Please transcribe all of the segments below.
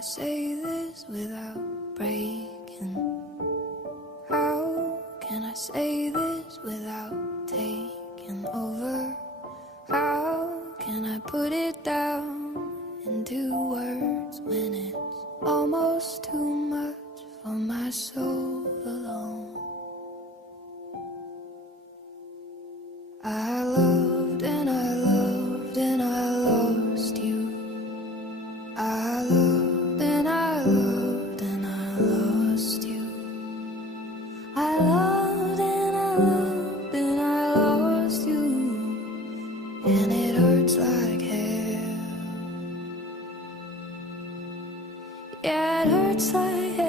I say this without breaking? How can I say this without taking over? How can I put it down into words when it's almost too much for my soul alone? I loved and I loved and I lost you. I loved and I loved and I lost you. I loved and I loved and I lost you. And it hurts like hell. Yeah, it hurts like hell.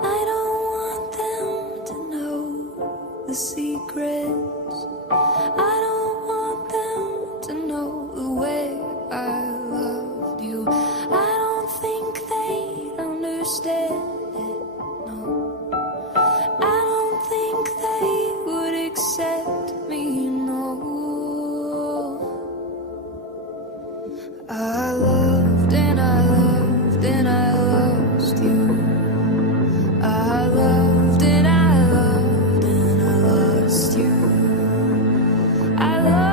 I don't want them to know the secrets. I don't want them to know the way I loved you. I don't think they'd understand it, no. I don't think they would accept me, no. I loved and I loved and I lost you. I loved and I loved and I lost you. I loved